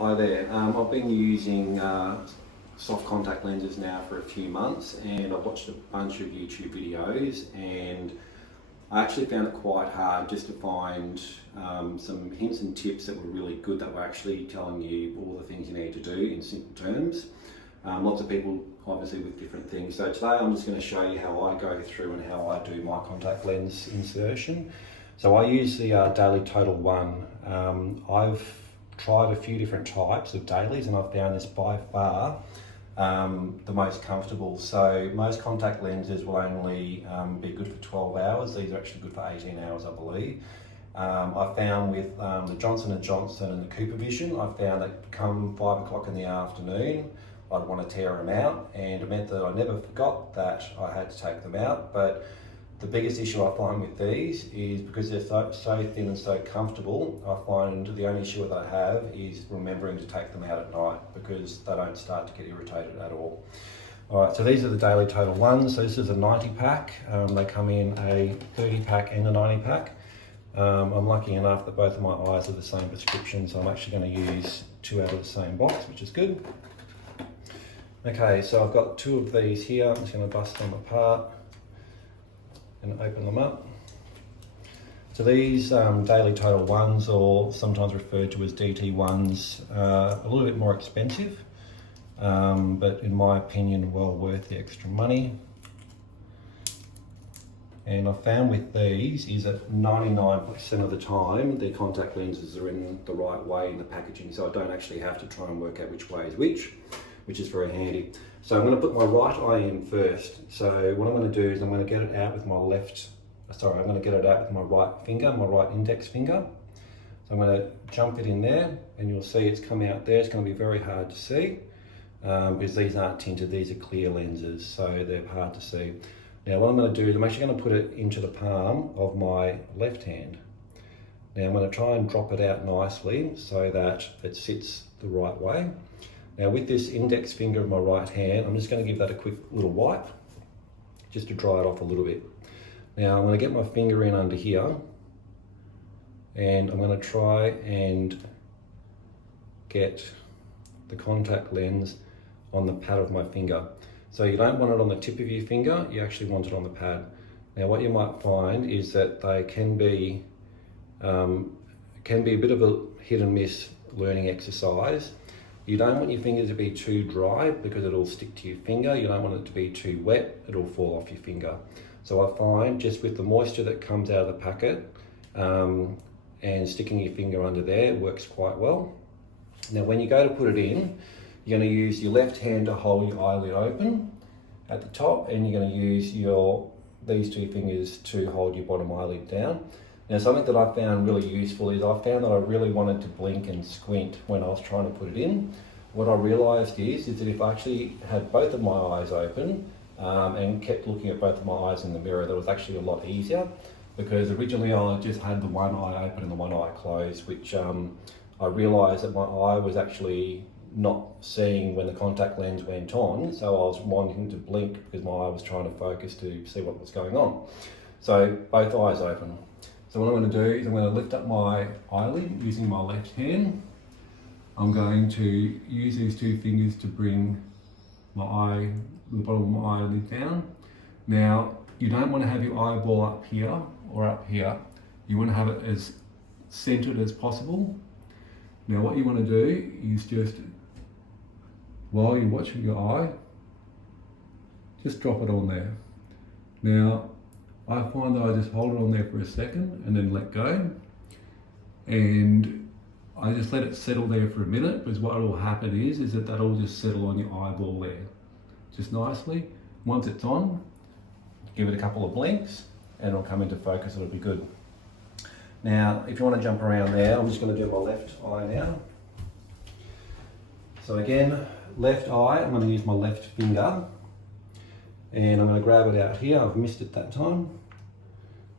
Hi there. I've been using soft contact lenses now for a few months, and I've watched a bunch of YouTube videos, and I actually found it quite hard just to find some hints and tips that were really good, that were actually telling you all the things you need to do in simple terms. Lots of people obviously with different things. So today I'm just going to show you how I go through and how I do my contact lens insertion. So I use the Daily Total 1. I've tried a few different types of dailies, and I've found this by far the most comfortable. So most contact lenses will only be good for 12 hours. These are actually good for 18 hours, I believe. I found with the Johnson & Johnson and the Cooper Vision, I found that come 5 o'clock in the afternoon, I'd want to tear them out, and it meant that I never forgot that I had to take them out. But the biggest issue I find with these is because they're so thin and so comfortable, I find the only issue that I have is remembering to take them out at night, because they don't start to get irritated at all. Alright, so these are the Daily Total 1s. So this is a 90 pack. They come in a 30 pack and a 90 pack. I'm lucky enough that both of my eyes are the same prescription, so I'm actually going to use 2 out of the same box, which is good. Okay, so I've got 2 of these here. I'm just going to bust them apart and open them up. So these Daily Total 1s, or sometimes referred to as DT1s, are a little bit more expensive, but in my opinion well worth the extra money. And I found with these is that 99% of the time the contact lenses are in the right way in the packaging, so I don't actually have to try and work out which way is which is very handy. So I'm going to put my right eye in first. So what I'm going to do is I'm going to get it out with my I'm going to get it out with my right finger, my right index finger. So I'm going to jump it in there, and you'll see it's come out there. It's going to be very hard to see because these aren't tinted, these are clear lenses, so they're hard to see. Now what I'm going to do is I'm actually going to put it into the palm of my left hand. Now I'm going to try and drop it out nicely so that it sits the right way. Now with this index finger of my right hand, I'm just going to give that a quick little wipe, just to dry it off a little bit. Now I'm going to get my finger in under here, and I'm going to try and get the contact lens on the pad of my finger. So you don't want it on the tip of your finger, you actually want it on the pad. Now what you might find is that they can be a bit of a hit and miss learning exercise. You don't want your fingers to be too dry because it'll stick to your finger. You don't want it to be too wet, it'll fall off your finger. So I find just with the moisture that comes out of the packet and sticking your finger under there works quite well. Now when you go to put it in, you're going to use your left hand to hold your eyelid open at the top, and you're going to use these 2 fingers to hold your bottom eyelid down. Now something that I found really useful is I found that I really wanted to blink and squint when I was trying to put it in. What I realised is that if I actually had both of my eyes open and kept looking at both of my eyes in the mirror, that was actually a lot easier, because originally I just had the one eye open and the one eye closed, which I realised that my eye was actually not seeing when the contact lens went on, so I was wanting to blink because my eye was trying to focus to see what was going on. So both eyes open. So what I'm going to do is I'm going to lift up my eyelid using my left hand. I'm going to use these 2 fingers to bring the bottom of my eyelid down. Now, you don't want to have your eyeball up here or up here. You want to have it as centered as possible. Now what you want to do is just, while you're watching your eye, just drop it on there. Now, I find that I just hold it on there for a second and then let go, and I just let it settle there for a minute, because what will happen is that that'll just settle on your eyeball there, just nicely. Once it's on, give it a couple of blinks and it'll come into focus, it'll be good. Now, if you want to jump around there, I'm just going to do my left eye now. So again, left eye, I'm going to use my left finger, and I'm going to grab it out here. I've missed it that time.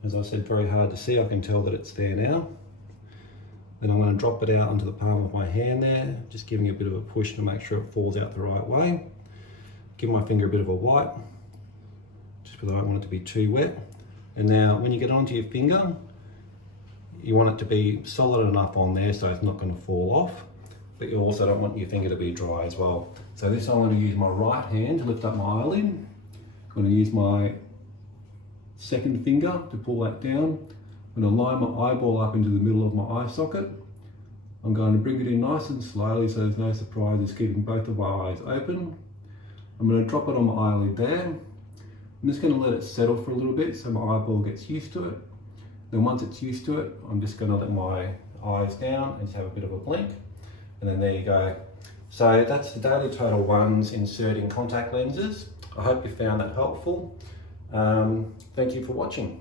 As I said, very hard to see. I can tell that it's there now. Then I'm going to drop it out onto the palm of my hand there, just giving it a bit of a push to make sure it falls out the right way. Give my finger a bit of a wipe, just because I don't want it to be too wet. And now when you get onto your finger, you want it to be solid enough on there so it's not going to fall off, but you also don't want your finger to be dry as well. So this I'm going to use my right hand to lift up my eyelid. I'm going to use my second finger to pull that down. I'm going to line my eyeball up into the middle of my eye socket. I'm going to bring it in nice and slowly so there's no surprises, keeping both of my eyes open. I'm going to drop it on my eyelid there. I'm just going to let it settle for a little bit so my eyeball gets used to it. Then once it's used to it, I'm just going to let my eyes down and just have a bit of a blink. And then there you go. So that's the Daily Total 1's inserting contact lenses. I hope you found that helpful. Thank you for watching.